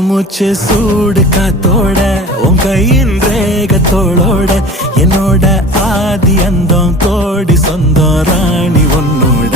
மூச்சு சூடு காத்தோட உன் கையின் ரேகத்தோளோட என்னோட ஆதி அந்தம் கோடி சொந்தம் ராணி உன்னோட